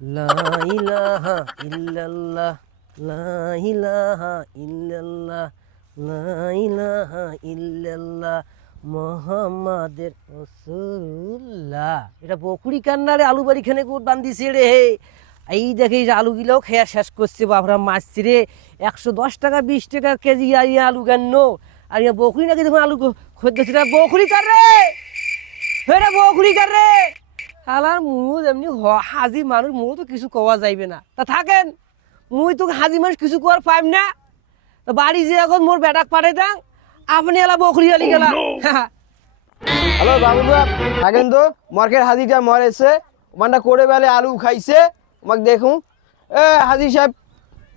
লা ইলাহা ইল্লাল্লাহ, লা ইলাহা ইল্লাল্লাহ, লা ইলাহা ইল্লাল্লাহ, মুহাম্মাদের রাসূলুল্লাহ। এটা বকুড়ি কান্নারে আলু বাড়ি খানে কোট বান্ধিছে রে। এই দেখে এই যে আলুগুলো খেয়া শেষ করছে বাপরা, মাছছি রে 110 টাকা 20 টাকা কেজি আর ইয়া আলু কেন। আর ইয়া বকুড়ি নাকি দেখুন আলু খোঁজতেছে না। বকুড়ি কার রে, রে বকুড়ি কার রে। শালার মুখ এমনি হাজি মানুষ, মুখ তো কিছু কওয়া যাইবে না। তা থাকেন, মুই তো হাজি মানুষ কিছু করার পাইম না। তো বাড়ি যে এখন মোর বেটাক পাঠাই দাং, আপনি এলা বকরি আলি গেলা। হ্যালো বাবুদা, থাকেন তো। মার্কেট হাজিটা মরেছে, ওমানটা করে বেলে আলু খাইছে। আমাকে দেখুন, এ হাজি সাহেব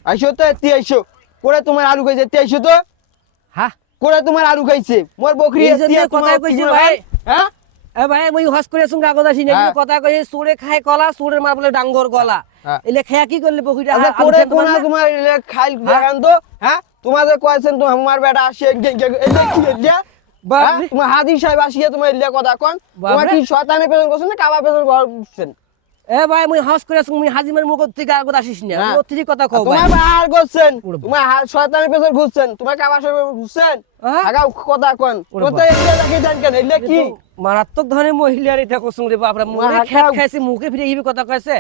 আইসো তো, এতি আইসো করে তোমার আলু খাইছে, এতি আইসো তো। হ্যাঁ করে তোমার আলু খাইছে, মোর বকরি এই জন্য এতি কথাই কইছি ভাই। হ্যাঁ এ ভাই মুই হস করে শুন কাগজ আসি না, হ্যাঁ। কথা কই চোরে খায় কলা, চোরের মার বলে ডাঙ্গর গলা। হ্যাঁ। এলে খেয়া কি করলে বকরিটা আচ্ছা আলু করে খেতে কোনা পারবে না? তোমার এলে খাইল দেখান তো। হ্যাঁ তোমাদের কয়েছেন তো আমার বেটা আসে এলে কি এলিয়া বাপরে। তোমার হাজি সাহেব আসিয়া তোমার এলিয়া কথা কোন। তোমার বাপরে। কি শয়তানে পেছন করছেন না কাবা পেছন করছেন? এ ভাই মুই হস করে শুন, মুই হাজিমের মুখ থেকে কাগজ আসিস না, হ্যাঁ। ওর থেকে কথা কও ভাই। তোমার বাহার করছেন, ওরে বাবা। তোমার শয়তানের পেছন ঘুরছেন, তোমার কাবা সাহেব ঘুরছেন। হ্যাঁ? আগাও কথা কোন। ওরে তোমার তো বাবা। এলিয়া দেখে দেন কেন, এলিয়া কি? মারাত্মক ধরনের মহিলার এটা করছুন রে বাপরা। মুখে মারা খেত খাও। খাইছে, মুখে ফিরে এইভাবে কথা কইছে।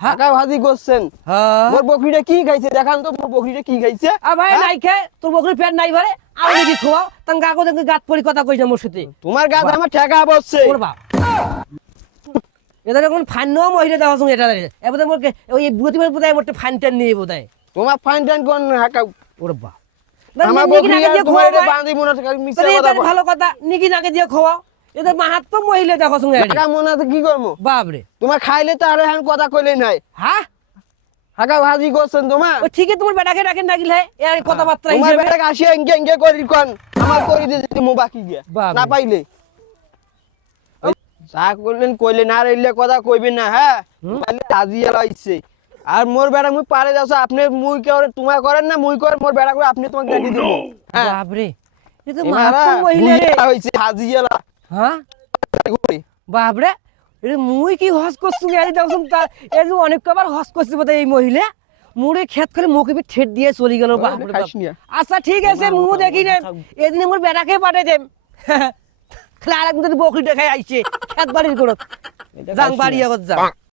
হ্যাঁ আগাও হাজি করছেন। হ্যাঁ। মোর বকরিটা কি খাইছে দেখান তো, মোর বকরিটা কি খাইছে। আ ভাই হ্যাঁ? নাই খে, তোর বকরির পেট নাই ভরে, আমি নাকি খোয়াও তাং কাগজ গাত পরি কথা কইছে মোর সাথে। তোমার গাছ আমার ঠেকা বসছে। ওর বাপ, এদের কোন ফান্ন মহিলা দেওয়া সঙ্গে এটা এবারে মোর ওই বুড়িমার বোধহয় মোর ফাইন টান নিয়ে বোধহয়। তোমার ফাইন টাইন কোন হাকাও। ওর বাপ, আমার বকরি আর তোমার এটা বাঁধি মনে হয় মিছা কথা বল। ভালো কথা নিকি নাকে দিয়ে খোয়াও, এদের মাহাত্ম মহিলা দেখো সঙ্গে লাগা মনে আছে কি করবো। বাপ রে। তোমার খাইলে তো আর এখন কথা কইলে নাই। হ্যাঁ হাকাও হাজি করছেন তোমার। ও ঠিকই, তোমার বেটাকে ডাকেন ডাকিলে এর কথাবার্তা তোমার হিসেবে। বেটাকে আসি এঙ্গে এঙ্গে করি কোন। আমার করি দিতে মো বাকি গিয়া বাপরে। না পাইলে। যা করলেন কইলেন আর এলে কথা কইবেন না। হ্যাঁ হাজি আইছে আর মোর বেটা মুই পারে যাচ্ছে, আপনি মুই করে তোমার করেন না, মুই করে মোর বেটা করে আপনি তোমাকে দেখি দিব। হ্যাঁ বাপ রে, এ তো এমারা মাহাত্ম মহিলা রে। বুইয়া হইছে হাজি এলা। হ্যাঁ বাপ রে, এটা মুই কি হস করছু আজ দেখুন তা এই যে অনেক কবার হস করছি বোধহয় এই মহিলা। মুড়ে খেত করে মুখে ঠেট দিয়ে চলে গেল। বাপ রে বাপ। খাইস নিয়া। আচ্ছা ঠিক আছে, মু দেখি না এদিনে মোর বেটাকে পাঠাই দেম। খালি আর একদিন বকরি দেখাই আইছে খেত বাড়ির করত, যাং বাড়ি আগত যাং।